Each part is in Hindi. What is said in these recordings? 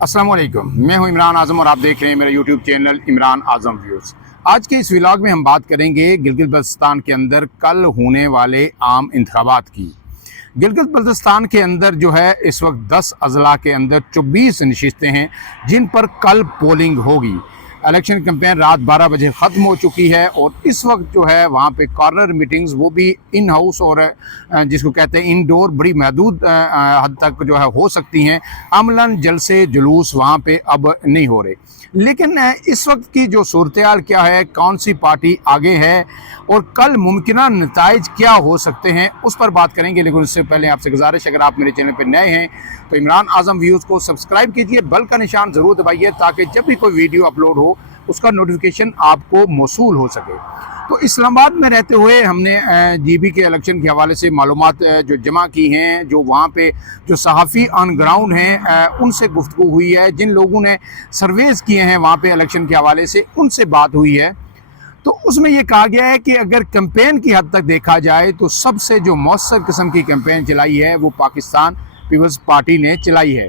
अस्सलाम वालेकुम, मैं हूं इमरान आज़म और आप देख रहे हैं मेरा यूट्यूब चैनल इमरान आज़म व्यूज़। आज के इस व्लॉग में हम बात करेंगे गिलगित बल्तिस्तान के अंदर कल होने वाले आम इंतखाबात की। गिलगित बल्तिस्तान के अंदर जो है इस वक्त 10 अजला के अंदर 24 नशिस्तें हैं जिन पर कल पोलिंग होगी। इलेक्शन कैंपेन रात 12 बजे ख़त्म हो चुकी है और इस वक्त जो है वहाँ पे कॉर्नर मीटिंग्स वो भी इन हाउस और जिसको कहते हैं इंडोर बड़ी महदूद हद तक जो है हो सकती हैं। अमलन जलसे जुलूस वहाँ पे अब नहीं हो रहे। लेकिन इस वक्त की जो सूरत-ए-हाल क्या है, कौन सी पार्टी आगे है और कल मुमकिना नताइज क्या हो सकते हैं, उस पर बात करेंगे। लेकिन उससे पहले आपसे गुजारिश, अगर आप मेरे चैनल पर नए हैं तो इमरान आज़म व्यूज़ को सब्सक्राइब कीजिए, बेल का निशान ज़रूर दबाइए ताकि जब भी कोई वीडियो अपलोड हो उसका नोटिफिकेशन आपको मौसूल हो सके। तो इस्लामाबाद में रहते हुए हमने जीबी के इलेक्शन के हवाले से मालूमात जो जमा की हैं, जो वहाँ पे जो सहाफ़ी ऑन ग्राउंड हैं उनसे गुफ्तगू हुई है, जिन लोगों ने सर्वेस किए हैं वहाँ पे इलेक्शन के हवाले से उनसे बात हुई है। तो उसमें ये कहा गया है कि अगर कैंपेन की हद तक देखा जाए तो सबसे जो मौसर किस्म की कैंपेन चलाई है वो पाकिस्तान पीपल्स पार्टी ने चलाई है।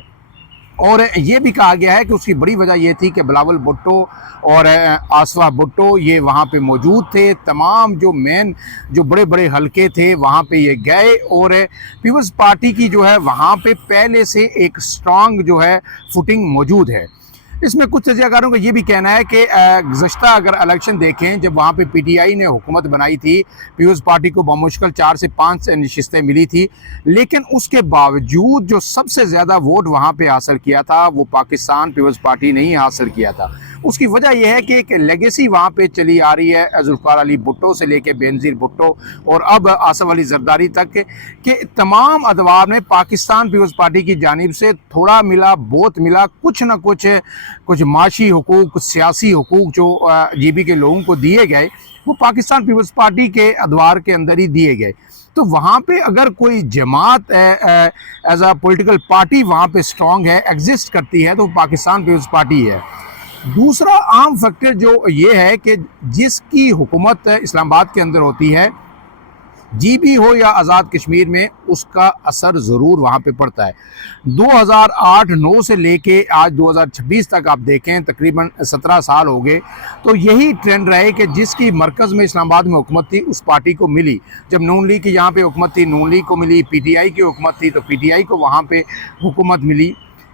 और ये भी कहा गया है कि उसकी बड़ी वजह ये थी कि बिलावल भुट्टो और आसफा भुट्टो ये वहाँ पे मौजूद थे। तमाम जो मेन जो बड़े बड़े हलके थे वहाँ पे ये गए और पीपल्स पार्टी की जो है वहाँ पे पहले से एक स्ट्रांग जो है फुटिंग मौजूद है। इसमें कुछ तजज़ियाकारों का ये भी कहना है कि गुज़श्ता अगर इलेक्शन देखें, जब वहाँ पे पीटीआई ने हुकूमत बनाई थी, पीपल्स पार्टी को बमुश्किल 4 से 5 नशिस्तें मिली थी, लेकिन उसके बावजूद जो सबसे ज़्यादा वोट वहाँ पे हासिल किया था वो पाकिस्तान पीपल्स पार्टी ने ही हासिल किया था। उसकी वजह यह है कि एक लेगेसी वहाँ पे चली आ रही है जुल्फ़िकार अली भुट्टो से लेके बेनज़ीर भुट्टो और अब आसिफ अली ज़रदारी तक के तमाम अदवार में पाकिस्तान पीपल्स पार्टी की जानिब से थोड़ा मिला, बहुत मिला, कुछ ना कुछ माशी हुकूक, कुछ सियासी हुकूक जो जीबी के लोगों को दिए गए वो पाकिस्तान पीपल्स पार्टी के अदवार के अंदर ही दिए गए। तो वहाँ पे अगर कोई जमात एज अ पॉलिटिकल पार्टी वहाँ पे स्ट्रॉन्ग है, एग्जिस्ट करती है, तो पाकिस्तान पीपल्स पार्टी है। दूसरा आम फैक्टर जो ये है कि जिसकी हुकूमत इस्लामाबाद के अंदर होती है, जीबी हो या आज़ाद कश्मीर में, उसका असर ज़रूर वहाँ पे पड़ता है। 2008-9 से लेके आज 2026 तक आप देखें तकरीबन 17 साल हो गए, तो यही ट्रेंड रहे कि जिसकी मरकज़ में इस्लामाबाद में हुकूमत थी उस पार्टी को मिली। जब नून लीग की यहाँ पे हुकूमत थी, नून लीग को मिली, पीटीआई की हुकूमत थी तो पीटीआई को वहाँ पे हुकूमत मिली।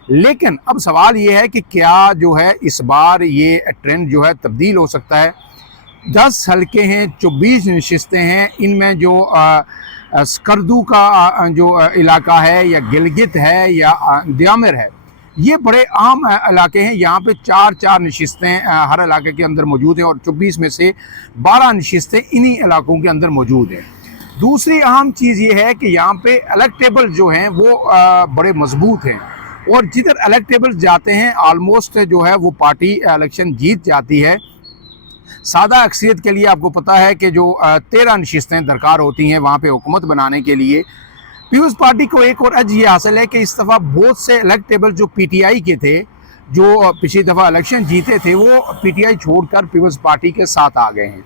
लेकिन अब सवाल ये है कि क्या जो है इस बार ये ट्रेंड जो है तब्दील हो सकता है। 10 हलके हैं, 24 नशिस्तें हैं, इनमें जो स्कर्दू का जो इलाका है या गिलगित है या दयामिर है, ये बड़े आम इलाके हैं। यहाँ पे 4-4 नशिस्तें हर इलाके के अंदर मौजूद हैं और 24 में से 12 नशिस्तें इन्हीं इलाकों के अंदर मौजूद हैं। दूसरी अहम चीज़ ये है कि यहाँ पे इलेक्टेबल जो हैं वो बड़े मजबूत हैं और जिधर इलेक्टेबल जाते हैं आलमोस्ट जो है वो पार्टी इलेक्शन जीत जाती है। सादा अक्सरियत के लिए आपको पता है कि जो 13 नशिस्तें दरकार होती हैं वहाँ पे हुकूमत बनाने के लिए, पीपल्स पार्टी को एक और अज ये हासिल है कि इस दफ़ा बहुत से इलेक्टेबल जो पीटीआई के थे, जो पिछली दफ़ा इलेक्शन जीते थे, वो पीटीआई छोड़कर पीपल्स पार्टी के साथ आ गए हैं।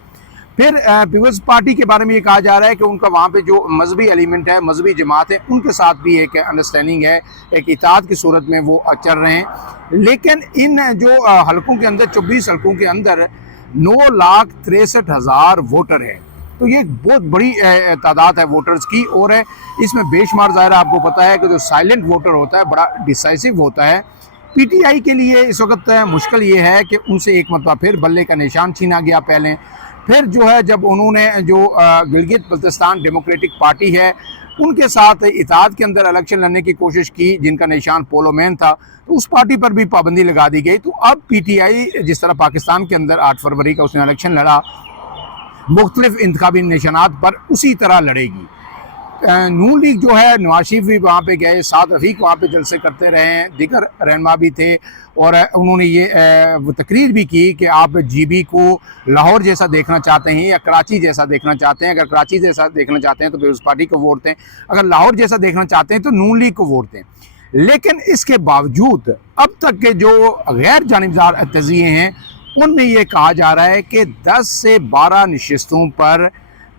फिर पीपल्स पार्टी के बारे में ये कहा जा रहा है कि उनका वहाँ पे जो मजहबी एलिमेंट है, मजहबी जमात है, उनके साथ भी एक अंडरस्टैंडिंग है, एक इताअत की सूरत में वो चल रहे हैं। लेकिन इन जो हलकों के अंदर, 24 हलकों के अंदर 9,63,000 वोटर है, तो ये एक बहुत बड़ी तादाद है वोटर्स की। और इसमें बेशुमार ज़ाहिर आपको पता है कि जो साइलेंट वोटर होता है बड़ा डिसाइसिव होता है। पीटीआई के लिए इस वक्त मुश्किल ये है कि उनसे एक मरतबा फिर बल्ले का निशान छीना गया पहले। फिर जो है जब उन्होंने जो गिलगित बल्तिस्तान डेमोक्रेटिक पार्टी है उनके साथ इत्तेहाद के अंदर इलेक्शन लड़ने की कोशिश की, जिनका निशान पोलो मैन था, तो उस पार्टी पर भी पाबंदी लगा दी गई। तो अब पीटीआई जिस तरह पाकिस्तान के अंदर 8 फरवरी का उसने इलेक्शन लड़ा मुख्तलिफ इंतखाबी निशानात पर, उसी तरह लड़ेगी। नून लीग जो है, नवाज शरीफ भी वहाँ पे गए, साद रफ़ीक वहाँ पे जलसे करते रहे हैं, दीगर रहनुमा भी थे और उन्होंने ये तकरीर भी की कि आप जीबी को लाहौर जैसा देखना चाहते हैं या कराची जैसा देखना चाहते हैं। अगर कराची जैसा देखना चाहते हैं तो पीपल्स पार्टी को वोट दें, अगर लाहौर जैसा देखना चाहते हैं तो नून लीग को वोट दें। लेकिन इसके बावजूद अब तक के जो गैर जानिबदार तज़िये हैं उनमें यह कहा जा रहा है कि 10 से 12 नशिस्तों पर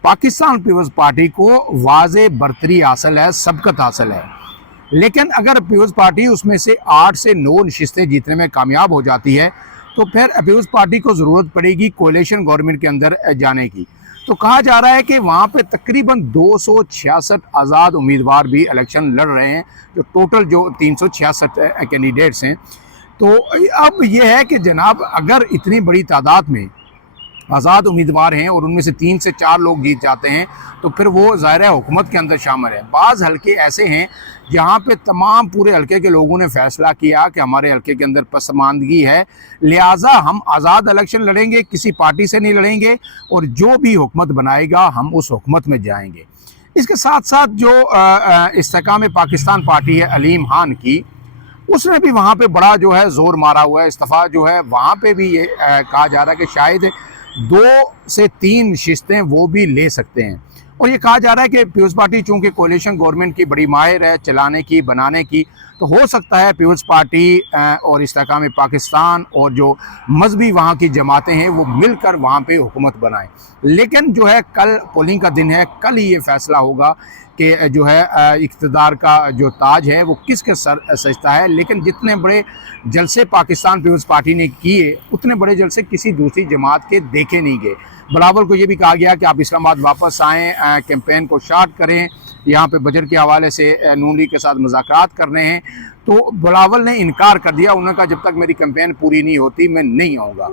पाकिस्तान पीपल्स पार्टी को वाज़े बरतरी हासिल है, सबकत हासिल है। लेकिन अगर पीपल्स पार्टी उसमें से 8 से 9 नशिस्तें जीतने में कामयाब हो जाती है तो फिर पीपल्स पार्टी को ज़रूरत पड़ेगी कोalition गवर्नमेंट के अंदर जाने की। तो कहा जा रहा है कि वहाँ पे तकरीबन 266 आज़ाद उम्मीदवार भी इलेक्शन लड़ रहे हैं, जो टोटल जो 366 कैंडिडेट्स हैं। तो अब यह है कि जनाब अगर इतनी बड़ी तादाद में आज़ाद उम्मीदवार हैं और उनमें से 3 से 4 लोग जीत जाते हैं तो फिर वो ज़ाहिर है हुकूमत के अंदर शामिल है। बाज़ हलके ऐसे हैं जहाँ पे तमाम पूरे हलके के लोगों ने फैसला किया कि हमारे हलके के अंदर पसमानदगी है, लिहाजा हम आज़ाद इलेक्शन लड़ेंगे, किसी पार्टी से नहीं लड़ेंगे और जो भी हुकूमत बनाएगा हम उस हुकूमत में जाएंगे। इसके साथ साथ जो इस्तेकाम पाकिस्तान पार्टी है अलीम खान की, उसने भी वहाँ पे बड़ा जो है ज़ोर मारा हुआ है। इस्तीफ़ा जो है वहाँ पे भी ये कहा जा रहा है कि शायद 2 से 3 नशिस्तें वो भी ले सकते हैं। और ये कहा जा रहा है कि पीपल्स पार्टी चूँकि कोalition गवर्नमेंट की बड़ी माहिर है चलाने की, बनाने की, तो हो सकता है पीपल्स पार्टी और इस्तेकाम पाकिस्तान और जो मजहबी वहाँ की जमातें हैं वो मिलकर वहाँ पे हुकूमत बनाएं। लेकिन जो है कल पोलिंग का दिन है, कल ही ये फैसला होगा कि जो है इक़्तिदार का जो ताज है वो किसके सर सजता है। लेकिन जितने बड़े जलसे पाकिस्तान पीपल्स पार्टी ने किए उतने बड़े जलसे किसी दूसरी जमात के देखे नहीं गए। बिलावल को ये भी कहा गया कि आप इस्लामाबाद वापस आएँ, कैंपेन को शार्ट करें, यहाँ पे बजट के हवाले से नून लीग के साथ मुज़ाकरात कर रहे हैं। तो बिलावल ने इनकार कर दिया, उन्होंने कहा जब तक मेरी कैंपेन पूरी नहीं होती मैं नहीं आऊँगा।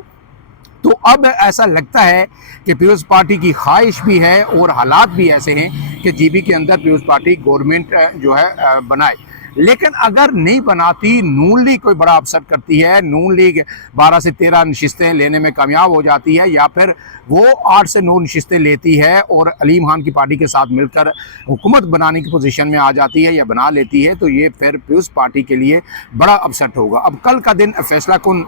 तो अब ऐसा लगता है कि पीपल्स पार्टी की ख्वाहिश भी है और हालात भी ऐसे हैं कि जीबी के अंदर पीपल्स पार्टी गवर्नमेंट जो है बनाए। लेकिन अगर नहीं बनाती, नून लीग कोई बड़ा अपसेट करती है, नून लीग 12 से 13 नशिस्तें लेने में कामयाब हो जाती है या फिर वो 8 से 9 नशिस्तें लेती है और अलीम खान की पार्टी के साथ मिलकर हुकूमत बनाने की पोजीशन में आ जाती है या बना लेती है, तो ये फिर पीपल्स पार्टी के लिए बड़ा अपसेट होगा। अब कल का दिन फैसला कुन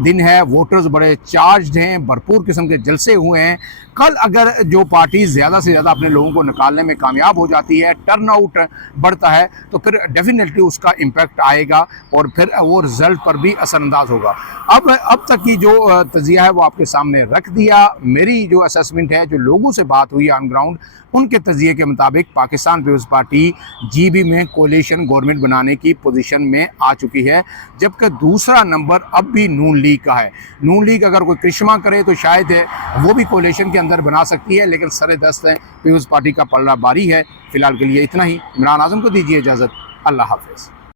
दिन है, वोटर्स बड़े चार्ज्ड हैं, भरपूर किस्म के जलसे हुए हैं। कल अगर जो पार्टी ज़्यादा से ज़्यादा अपने लोगों को निकालने में कामयाब हो जाती है, टर्न आउट बढ़ता है, तो फिर डेफिनेटली उसका इम्पैक्ट आएगा और फिर वो रिज़ल्ट पर भी असरअंदाज होगा। अब तक की जो तजिया है वो आपके सामने रख दिया। मेरी जो असेसमेंट है, जो लोगों से बात हुई ऑन ग्राउंड, उनके तजिए के मुताबिक पाकिस्तान पीपल्स पार्टी जीबी में कोalition गवर्नमेंट बनाने की पोजीशन में आ चुकी है, जबकि दूसरा नंबर अब भी नून लीग का है। नून लीग अगर कोई करिश्मा करे तो शायद वो भी कोalition के अंदर बना सकती है, लेकिन सरे दस्त है पीपल्स पार्टी का पलड़ा बारी है। फिलहाल के लिए इतना ही। इमरान आज़म को दीजिए इजाज़त। अल्लाह हाफ़िज़।